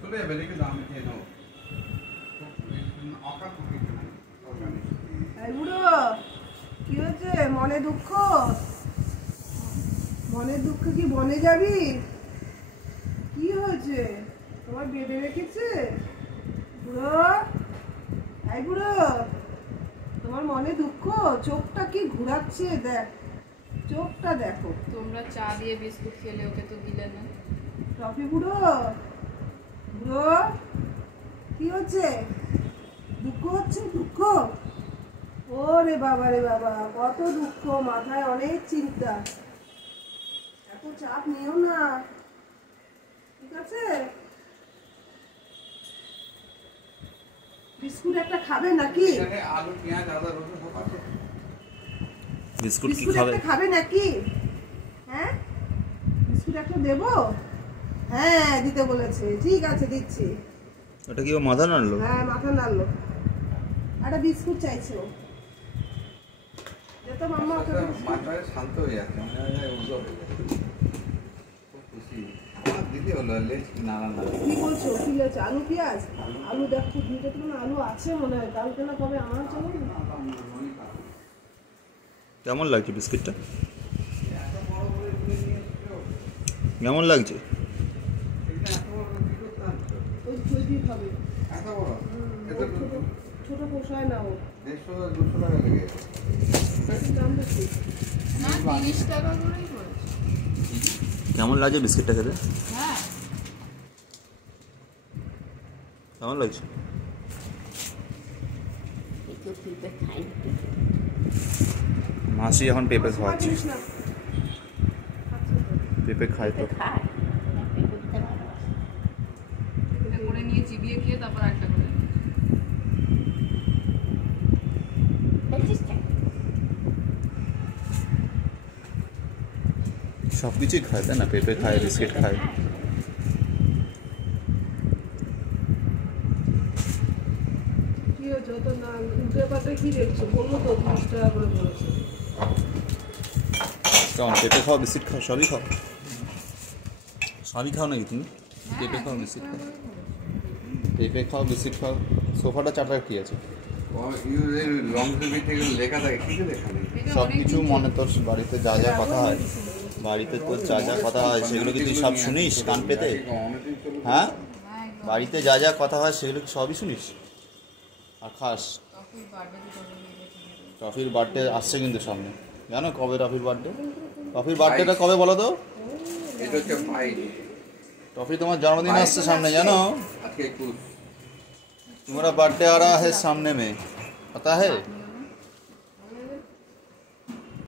চলে যাবে রেখে দাম খেয়ে নাও বুড়ো কি হয়েছে? মনে দুঃখ কি বনে যাবি? কি হয়েছে? তোমার বেঁধে রেখেছে বুড়ো? এই বুড়ো, তোমার মনে দুঃখ? চোখটা কি ঘুরাচ্ছে, দেখ চোখটা দেখো। তোমরা চা দিয়ে বিস্কুট খেলে, ওকে তো দিলে না। টফি বুড়ো, বুড়ো কি হচ্ছে? দুঃখ হচ্ছে? দুঃখ? ওরে বাবা রে বাবা, কত দুঃখ, মাথায় অনেক চিন্তা। এত চাপ নিও না, ঠিক আছে? বিস্কুট একটা খাবে নাকি? আলু পেঁয়াজ আদা রসুন সব আছে। বিস্কুট কি একটা খাবে নাকি? হ্যাঁ, বিস্কুট একটা দেবো? হ্যাঁ দিতে বলেছে, ঠিক আছে দিচ্ছি। ওটা কি ও মাথা নাড়লো? হ্যাঁ মাথা নাড়লো। একটা বিস্কুট চাইছে ও। যেত মাম্মা ওকে মাথায় শান্ত হয়ে যাচ্ছে, মনে হয় উজো হয়ে যাচ্ছে, খুব খুশি। আমার দিদি হলো লেজ নাড়া না। কি বলছো? কি লেজ? আলু পেঁয়াজ? আলু দেখো দুটো তো আলু আছে মনে হয়, কালকে না কবে আমার চলো না। কেমন লাগছে বিস্কিটটা? কেমন লাগছে? ওই তৈরি হবে এত বড় ছোট পোষায় না ও। 150-200 টাকা লেগে দাম বেশি না, 30 টাকা করেই পড়েছে। কেমন লাগছে বিস্কিটটা খেতে? হ্যাঁ, কেমন লাগছে? মাসি এখন পেঁপে খাওয়াচ্ছে। পেঁপে খায় তো। এটা করে নিয়ে চিবিয়ে খেয়ে তারপর একটা করে নিয়ে। সব কিছুই খায় তাই না? পেঁপে খায়, বিস্কিট খায়। কি হয়েছে? তো না উল্টে পাল্টে কি দেখছো? বললো তো 30 টাকা করে বলেছে। কেমন? পেঁপে খাও, বিস্কিট খাও, সবই খাও? সবই খাও নাকি তুমি? পেঁপে খাও, বিস্কিট খাও, পেঁপে খাও, বিস্কিট খাও। সোফাটা চাটার কি আছে? লং টিভি থেকে লেখা থাকে, কিছু লেখা নেই। সব কিছু মনে তোর বাড়িতে যা যা কথা হয়, বাড়িতে তোর যা যা কথা হয় সেগুলো কি তুই সব শুনিস কান পেতে? হ্যাঁ, বাড়িতে যা যা কথা হয় সেগুলো কি সবই শুনিস আর খাস? টফির বার্থডে আসছে কিন্তু সামনে, জানো কবে টফির বার্থডে? টফির বার্থডেটা কবে বলো তো? এটা হচ্ছে ভাই, টফি তোমার জন্মদিন আসছে সামনে, জানো? আজকে 21। तुम्हारा बर्थडे आ रहा है सामने में, पता है?